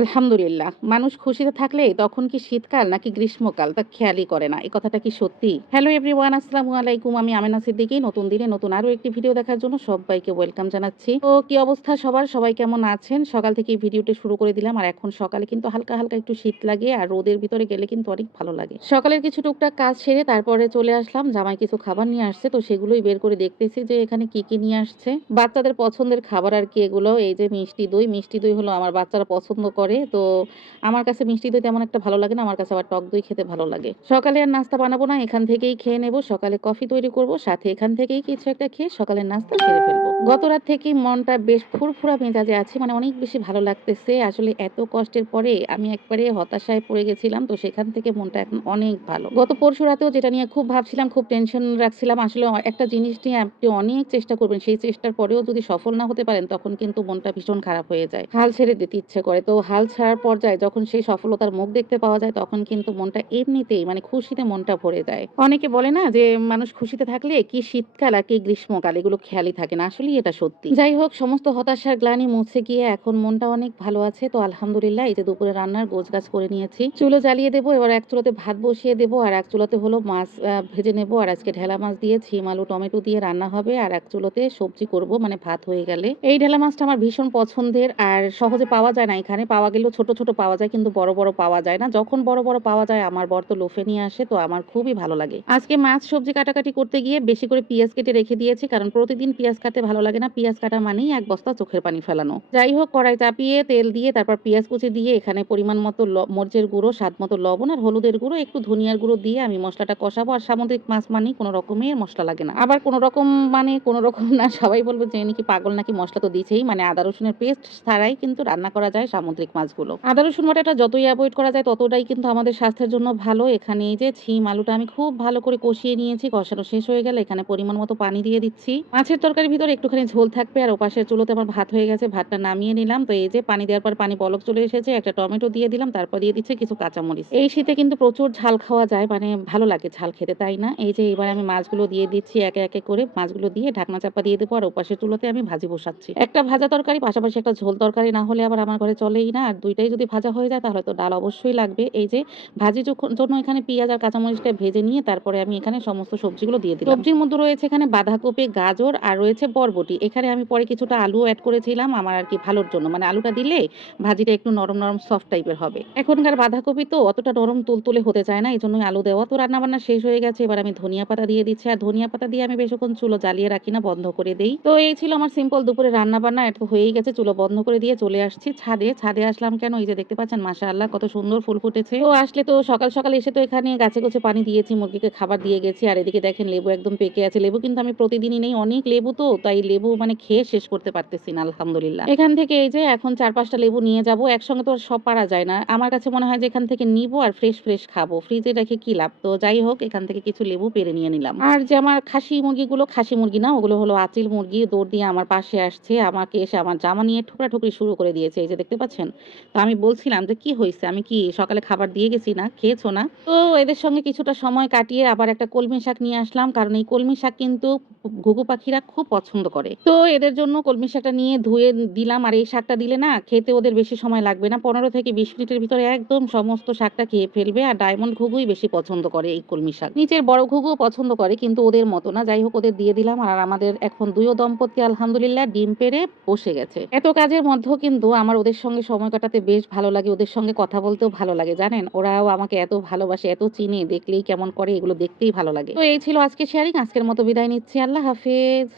আলহামদুলিল্লাহ। মানুষ খুশিতে থাকলে তখন কি শীতকাল নাকি গ্রীষ্মকাল? তা খেয়ালই করে না। এই কথাটা কি সত্যি? হ্যালো এভরিওয়ান আসসালামু আলাইকুম। আমি আমেনা সিদ্দিকী। নতুন দিনে নতুন আরও একটি ভিডিও দেখার জন্য সবাইকে ওয়েলকাম জানাচ্ছি। তো কি অবস্থা সবার? সবাই কেমন আছেন? সকাল থেকে ভিডিওটি শুরু করে দিলাম। আর এখন সকালে কিন্তু হালকা হালকা একটু শীত লাগে আর রোদের ভিতরে গেলে কিন্তু অনেক ভালো লাগে। সকালের কিছু টুকটাক কাজ সেরে তারপরে চলে আসলাম। জামাই কিছু খাবার নিয়ে আসছে। তো সেগুলোই বের করে দেখতেছি যে এখানে কি কি নিয়ে আসছে। বাচ্চাদের পছন্দের খাবার আর কি এগুলো? এই যে মিষ্টি দই। মিষ্টি দই হলো আমার বাচ্চারা পছন্দ করে। তো আমার কাছে মিষ্টি দই তেমন একটা ভালো লাগে না, আমার কাছে আবার টক দই খেতে ভালো লাগে। সকালে আর নাস্তা বানাবো না, এখান থেকেই খেয়ে নেব। সকালে কফি তৈরি করব, সাথে এখান থেকেই কিছু একটা খেয়ে সকালের নাস্তা সেরে ফেলব। গত রাত থেকেই মনটা বেশ ফুরফুরা মেজাজে আছে মানে অনেক বেশি ভালো লাগতেছে। আসলে এত কষ্টের পরে আমি একবারে হতাশায় পড়ে গেছিলাম, তো সেখান থেকে মনটা এখন অনেক ভালো। গত পরশু রাতেও যেটা নিয়ে খুব ভাবছিলাম, খুব টেনশন রাখছিলাম, আসলে একটা জিনিস নিয়ে আপনি অনেক চেষ্টা করবেন, সেই চেষ্টার পরেও যদি সফল না হতে পারেন, তখন কিন্তু মনটা ভীষণ খারাপ হয়ে যায়। হাল ছেড়ে দিতে ইচ্ছে করে। তো হাল ছাড়ার পর্যায়ে যখন সেই সফলতার মুখ দেখতে পাওয়া যায়, তখন কিন্তু মনটা এমনিতেই মানে খুশিতে মনটা ভরে যায়। অনেকে বলে না যে, মানুষ খুশিতে থাকলে কি শীতকাল আর কি গ্রীষ্মকাল এগুলো খেয়ালই থাকে না। আসলেই এটা সত্যি। যাই হোক, সমস্ত হতাশার গ্লানি মুছে গিয়ে এখন মনটা অনেক ভালো আছে। তো আলহামদুলিল্লাহ, এই যে দুপুরে রান্নার গোছ গাছ করে নিয়েছি। চুলো জ্বালিয়ে দেবো, এবার এক চুলোতে ভাত বসিয়ে দেবো, আর এক চুলোতে হলো মাছ ভেজে নেব। আর আজকে ঢেলা মাছ দিয়ে ছিম আলু, টমেটো দিয়ে রান্না হবে। আর এক চুলোতে সবজি করব মানে ভাত হয়ে গেলে। এই ঢেলা মাছটা আমার ভীষণ পছন্দের, আর সহজে পাওয়া যায় না এখানে। পাওয়া গেলেও ছোট ছোট পাওয়া যায় কিন্তু বড় বড় পাওয়া যায় না। যখন বড় বড় পাওয়া যায়, আমার বর তো লোফে নিয়ে আসে, তো আমার খুবই ভালো লাগে। আজকে মাছ সবজি কাটাকাটি করতে গিয়ে বেশি করে পেঁয়াজ কেটে রেখে দিয়েছি, কারণ প্রতিদিন পেঁয়াজ কাটতে ভালো লাগে না। পেঁয়াজ কাটা মানেই এক বস্তা চোখের পানি ফেলানো। যাই হোক, কড়াই চাপিয়ে তেল দিয়ে, তারপর পেঁয়াজ কুচি দিয়ে, এখানে পরিমাণ মতো মরিচের গুঁড়ো, স্বাদ মতো লবণ আর হলুদের গুঁড়ো, একটু ধনিয়ার গুঁড়ো দিয়ে আমি মশলাটা কষাবো। আর সামুদ্রিক মাছ মানেই কোনো রকমের মশলা লাগে না। আবার কোনো রকম মানে কোনো রকম না, সবাই বলবে যে নাকি পাগল নাকি মশলা তো দিছেই। মানে আদা রসুনের পেস্ট ছাড়াই কিন্তু রান্না করা যায় সামুদ্রিক মাছগুলো। আদা, রসুন বাটাটা যতই অ্যাভয়েড করা যায় ততটাই কিন্তু আমাদের স্বাস্থ্যের জন্য ভালো। এখানে এই যে ছিম আলুটা আমি খুব ভালো করে কষিয়ে নিয়েছি, কষানো শেষ হয়ে গেলে এখানে পরিমাণ মতো পানি দিয়ে দিচ্ছি। মাছের তরকারির ভিতরে একটুখানি ঝোল থাকবে আর ওপাশের চুলোতে আমার ভাত হয়ে গেছে, ভাতটা নামিয়ে নিলাম। তো এই যে পানি দেওয়ার পর পানি বলক চলে এসেছে, একটা টমেটো দিয়ে দিলাম, তারপর দিয়ে দিচ্ছে কিছু কাঁচামরিচ। এই শীতে কিন্তু প্রচুর ঝাল খাওয়া যায় মানে ভালো লাগে ঝাল খেতে, তাই না? এই যে এবার আমি মাছগুলো দিয়ে দিচ্ছি একে একে করে, মাছগুলো দিয়ে ঢাকনা চাপা দিয়ে দেবো আর ওপাশের চুলোতে আমি ভাজি বসাচ্ছি। একটা ভাজা তরকারি, পাশাপাশি একটা ঝোল তরকারি, না হলে আবার আমার ঘরে চলেই না। আর দুইটাই যদি ভাজা হয়ে যায় তাহলে তো ডাল অবশ্যই লাগবে। এই যে ভাজি জন্য এখানে পেঁয়াজ আর কাঁচামরিচটা ভেজে নিয়ে তারপরে আমি এখানে সমস্ত সবজিগুলো দিয়ে দিলাম। সবজির মধ্যে রয়েছে এখানে বাঁধাকপি, গাজর আর রয়েছে বরবটি। এখানে আমি পরে কিছুটা আলু অ্যাড করেছিলাম আমার আর কি ভালোর জন্য। মানে আলুটা দিলে ভাজিটা একটু নরম নরম সফট টাইপের হবে। এখনকার বাঁধাকপি তো অতটা নরম তুলতুলে হতে চায় না এই জন্যই আলু দেওয়া। তো রান্না বান্না শেষ হয়ে গেছে, এবার আমি ধনিয়া পাতা দিয়ে দিচ্ছি। আর ধনিয়া পাতা দিয়ে আমি বেশিক্ষণ চুলো জ্বালিয়ে রাখি না, বন্ধ করে দেই। তো এই ছিল আমার সিম্পল দুপুরে রান্না বান্না এটা হয়েই গেছে, চুলো বন্ধ করে দিয়ে চলে আসছি ছাদে। ছাদে আসলাম কেন? এই যে দেখতে পাচ্ছেন মাসা আল্লাহ কত সুন্দর ফুল ফুটেছে। তো আসলে তো সকাল সকাল এসে তো এখানে গাছে গোছে পানি দিয়েছি, মুরগিকে খাবার দিয়ে গেছি। আর এদিকে দেখেন লেবু একদম পেকে আছে। লেবু কিন্তু আমি প্রতিদিনই নেই, অনেক লেবু তো, তাই লেবু মানে খেয়ে শেষ করতে পারতেছি না, আলহামদুলিল্লাহ। এখান থেকে এই যে এখন চার পাঁচটা লেবু নিয়ে যাব, একসঙ্গে তো সব পারা যায় না। আমার কাছে মনে হয় যে এখান থেকে নিবো আর ফ্রেশ ফ্রেশ খাব। ফ্রিজে রেখে কি লাভ? তো যাই হোক, এখান থেকে কিছু লেবু পেরে নিয়ে নিলাম। আর যে আমার খাসি মুরগিগুলো, খাসি মুরগি না, ওগুলো হলো আচিল মুরগি, দৌড় দিয়ে আমার পাশে আসছে। আমাকে এসে আমার জামা নিয়ে ঠুকরা ঠুকরি শুরু করে দিয়েছে। এই যে দেখতে পাচ্ছেন তো আমি বলছিলাম যে, কি হয়েছে? আমি কি সকালে খাবার দিয়ে গেছি না? খেয়েছো না? তো এদের সঙ্গে কিছুটা সময় কাটিয়ে আবার একটা কলমি শাক নিয়ে আসলাম। কারণ এই কলমি শাক কিন্তু ঘুঘু পাখিরা খুব পছন্দ করে। তো এদের জন্য কলমি শাকটা নিয়ে ধুয়ে দিলাম আর এই শাকটা দিলে না খেতে ওদের বেশি সময় লাগবে না। পনেরো থেকে বিশ মিনিটের ভিতরে একদম সমস্ত শাকটা খেয়ে ফেলবে আর ডায়মন্ড ঘুঘুই বেশি পছন্দ করে এই কলমি শাক। নিচের বড় ঘুঘুও পছন্দ করে কিন্তু ওদের মতো না। যাই হোক, ওদের দিয়ে দিলাম আর আমাদের এখন দুইও দম্পতি আলহামদুলিল্লাহ ডিম পেড়ে বসে গেছে। এত কাজের মধ্যেও কিন্তু আমার ওদের সঙ্গে সময় কাটাতে বেশ ভালো লাগে। ওদের সঙ্গে কথা বলতেও ভালো লাগে, জানেন? ওরাও আমাকে এত ভালোবাসে, এত চিনে, দেখলেই কেমন করে এগুলো দেখতেই ভালো লাগে। তো এই ছিল আজকে শেয়ারিং আজকের মতো বিদায় নিচ্ছি। আল্লাহ হাফেজ